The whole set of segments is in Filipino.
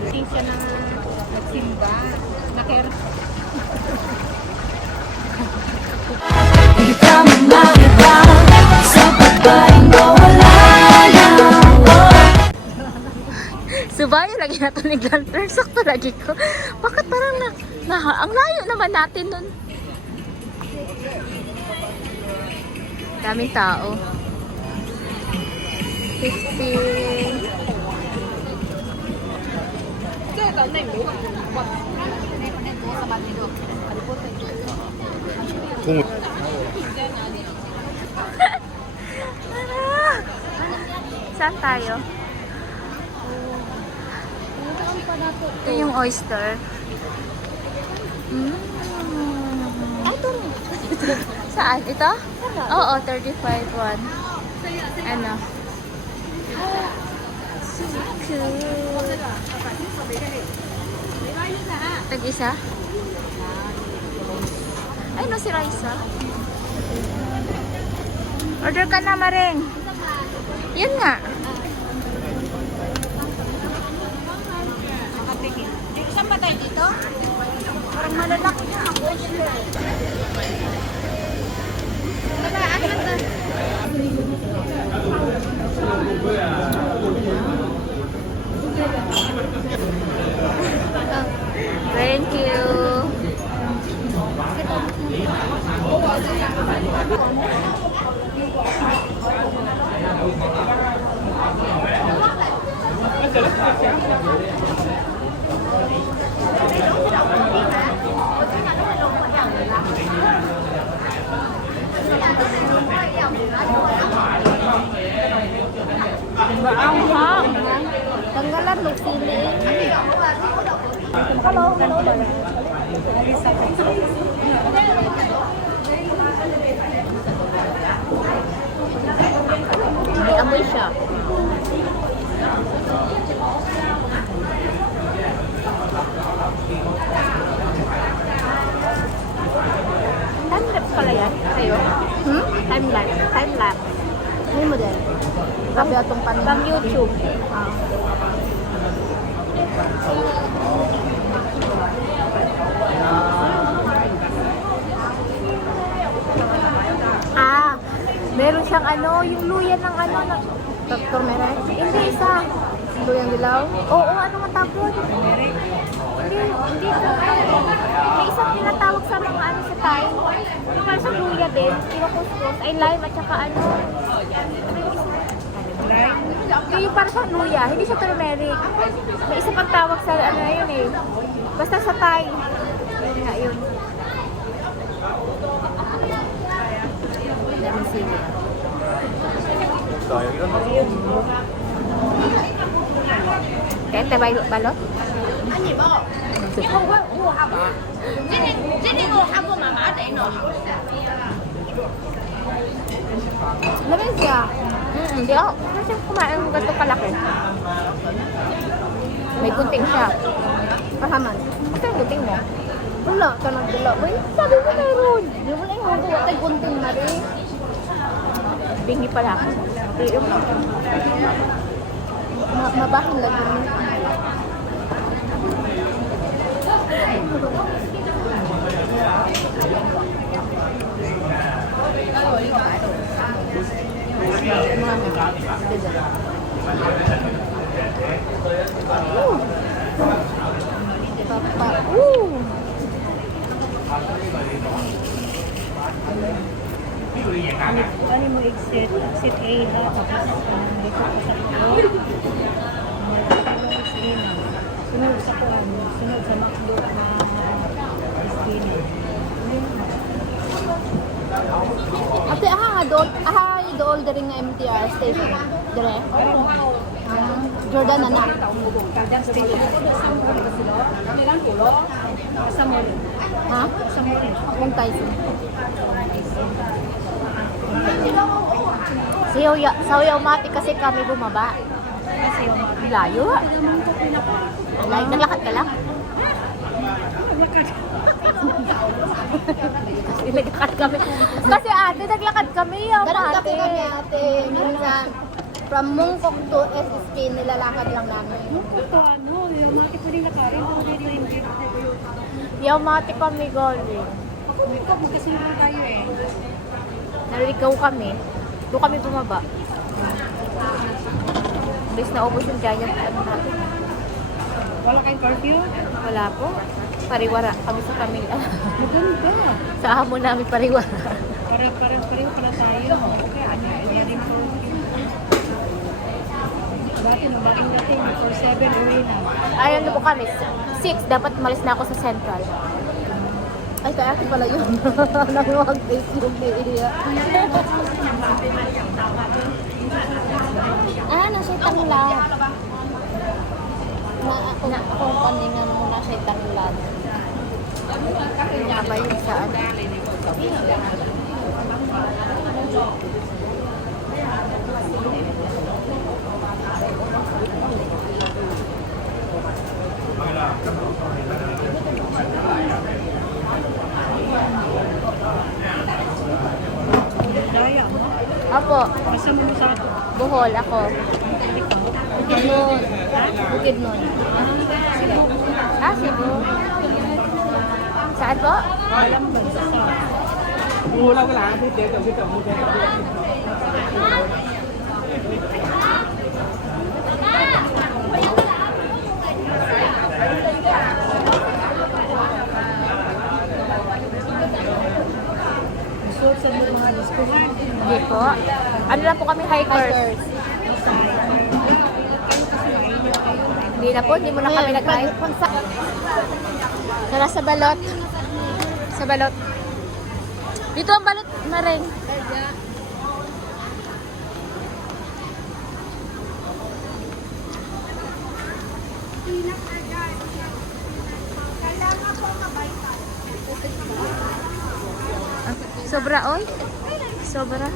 Hindi siya na nagsimba. Nakir. Ikaw ang iba sa pagbaing mo wala na. Subayo lagi na ito ni Glanter. Sakto lagi ko. Bakit parang ang layo naman natin nun. Daming tao. 15. Saan tayo? Ito yung oyster. Saan? Ito? Oo, 35 one. Ano? So cool. Tag-isa? Ay, no, si Raisa. Order ka na, Maring. Yun nga. Saan ba tayo dito? Parang malalaki na ako. Thank you. Maanghang. Tanggalan ng sili. Hello. May amoy siya. Time-lapse pala yan sa'yo? Time-lapse. Time-lapse. Ano mo din? Grabe atong pan. Pang YouTube. Meron siyang yung luya ng Dr. Meray? Hindi, isa. Luyang dilaw? Oo, ano nga tawag? Hindi sa may isang tinatawag sa mga sa Thai. Yung parang sa luya din, kinukuskus, ay lime at saka yung parang sa luya, hindi siya turmeric. May isa pang tawag sa yun eh. Basta sa Thai. Yun nga yun. Daming sili. Kaya tayo balot? Ani mo? Ikaw ba? Uha ba? Dini mo ako mama ate no. Lamig siya. Hindi ako. Kasi kumain ng ganito kalaki. May gunting siya. Pahaman. Ito yung gunting mo. Wala. Tanong dala. Uy, sabi mo meron. Hindi mo na yung hugo. Ito yung gunting na rin. Bingi pala ako. Mabahin lagi mo. Ano mo exit A ha, tapos dito ka sa ito. Sunod sa kuan, sunod sa McDo na esquina. Ate, doon diri nga MTR station. Dire? Jordan na. Jordan Station. Sa mall. Ha? Sa mall. Kung tayo. Sa Uyamati kasi kami bumaba. Kasi yung mga Layo. Naglakad ka lang? Naglakad kami. Kasi ate, naglakad kami. Ganun kasi kami ate. Minsan, From Mungkok to SSK, nilalakad lang namin. Ito ano, yung mga pwedeng lakarin. Yamate kami galing. Ito, magkasunod tayo eh. Naliligaw kami. Doon kami bumaba. Bis na ubos yung giant ano natin. Wala kayong curfew? Wala po. Pariwara kami sa pamilya. Maganda. Sa hamon namin pariwara. Pareho pala tayo. Okay, ano, yan din curfew. Dati no, baking dati, 4-7, uwi na. Ayun na po kami. 6, dapat malis na ako sa Central. Ay, kaya ako pala yun. Nangwag-face yung area. Nasa Tanglad. Na-accompany mo na sa Tanglad. Kaya ba yung saan? Daya mo. Apo, Kasama mo sa ato. Bohol ako. Bukid nun. Bukid nun. Cebu. Saan po? Alam ba sa sa? So, sa mga diskuhan. Hindi po. Ano lang po kami, hikers. Hindi na po, hindi mo na kami nag-hike. Tara sa balot. Sa balot. Dito ang balot, Maring. Sobra, oy. Sobra.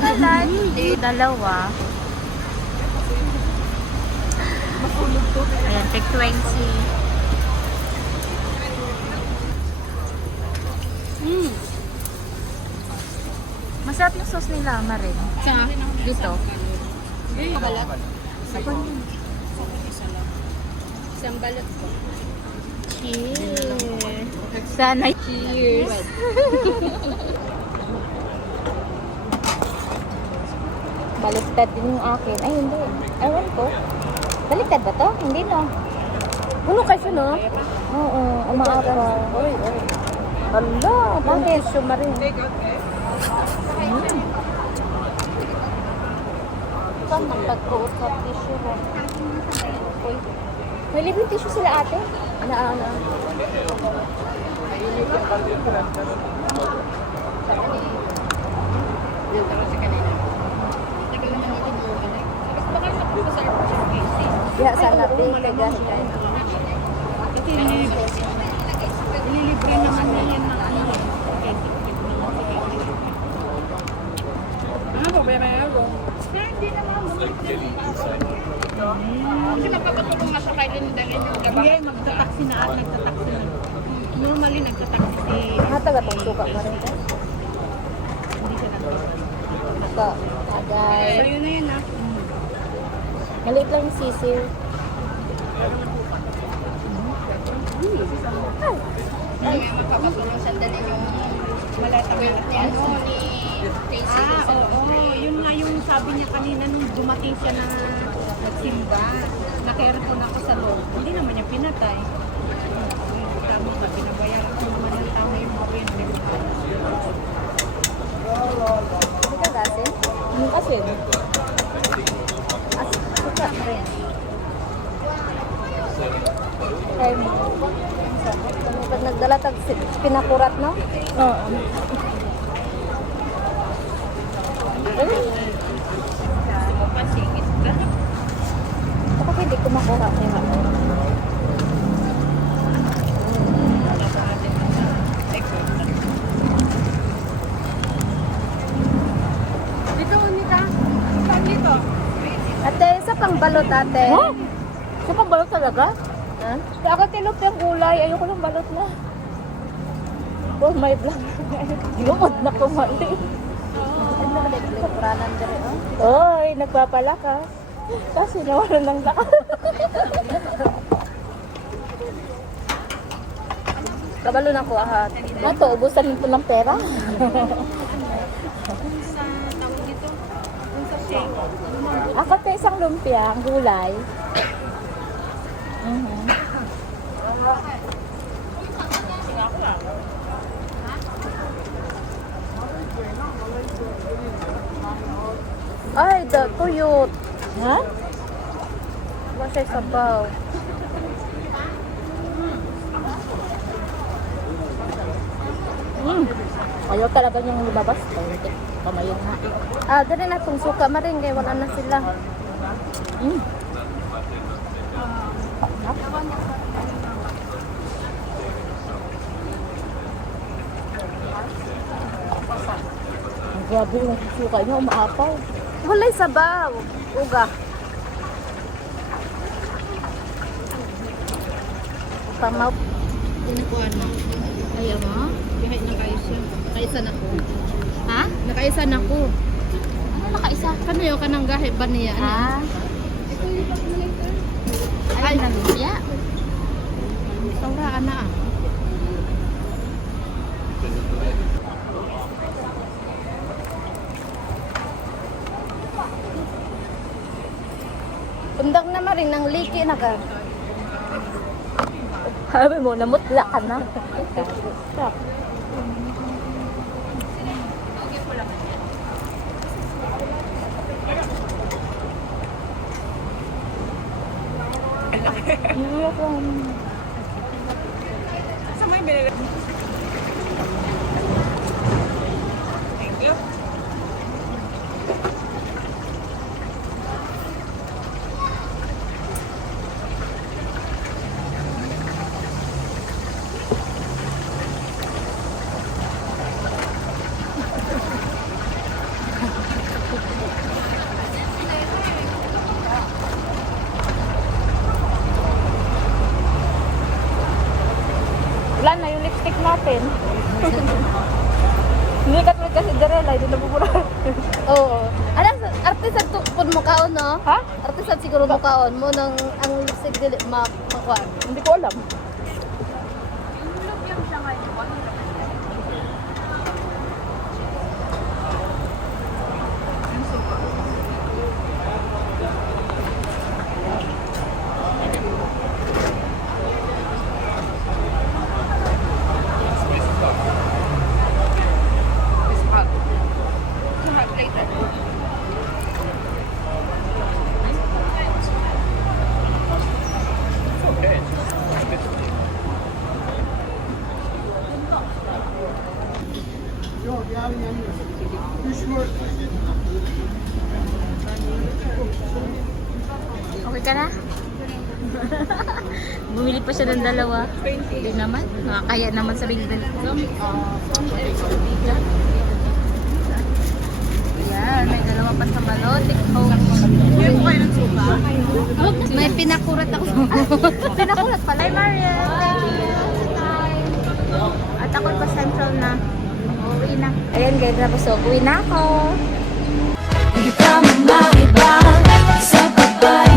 Talan. Dalawa. Ayan, pick 20. Masarap yung sauce nila, Marin. Dito. Isang balot ko. Cheers. Sana cheers. Baliktad din yung akin. Ay, hindi. Ewan ko. Baliktad ba to? Hindi no. Ano kasi no? Oo, umaaraw. Hala, bakit? Sumarin. Saan magpagkuusap tissue mo? Uy. May libreng tissue sila ate? Ana. Ya, sana pe, tegas kayo. Ililibre naman na yan ng ano. Ano ba may ako? Hindi naman. Kasi magpapatulong nga sa kayo din dali yung gaba. Hindi, magtataksi na at nagtataksi na. Normally, nagtataksi si... Hataga tong suka mo rin ka? Hindi siya nagtataksi. Ito, agay. Sa'yo na yan, ha? Maliit lang yung sisil. Ay, magpapatulong sa dali yung Malata-malata. ni ano ni Casey. Oo. Yun nga yung sabi niya kanina nung dumating siya na nagsimba. Naka-aircon ako sa loob. Hindi naman niya pinatay. Tama ka, pinabayaran ko naman yung tama yung mga pinatay. Hindi ka gasin? Hindi kasi. Suka rin. Ay, pag nagdala tag pinakurat, no? Oo. Ako hindi ko makuha. Kaya Dito, Nika. Saan dito? ate, isa pang balot ate. Huh? Sa pagbalot talaga? Ha? Ako tilop yung gulay. Ayoko ng balot na. For my vlog. Lumod na kumali. Oy, nagpapalakas. Kasi nawalan ng lakas. Kabalo na ko ahat. Mato, ubusan nito ng pera. Sa tawag dito, yung sa shake. Ako te isang lumpia, ang gulay. Ay, the tuyot. Ha? Wala siya sabaw. Ayaw talaga niyang lumabas. Pamayin na. Ah, dali na itong suka maring. Kaya wala na sila. Ang grabe yung suka niya. Umaapaw. Walay sabaw. Uga. Pamaw. Pinakuha na. Ayaw mo? Kahit na kayo siya. Nakaisa na ko. Ha? Nakaisa na ko. Ano nakaisa? Kanayo ka ng gahe ba niya? Ah. Ay, naluya. Sauraan na ah. Undang na maring nang liki na ka. Sabi mo, namutla ka na. Sa may binili. Thank you. Wala na yung lipstick natin. Hindi ka tulad kasi Darela, hindi na bubura. Oo. Ano, artisan tukod mo kaon, no? Ha? Artisan siguro mo kaon mo nang ang lipstick dili makuha. Hindi ko alam. Okay ka na? Bumili pa siya ng dalawa. Hindi naman. Nakakaya naman sa bigil. Yan, may dalawa pa sa balot. Hindi mo kayo ng suka. May pinakurat ako. Pinakurat pala. Hi, Mariel. At ako pa central na. Uwi na. Ayan guys, tapos uwi na ako. Ikaw ang maiba sa babae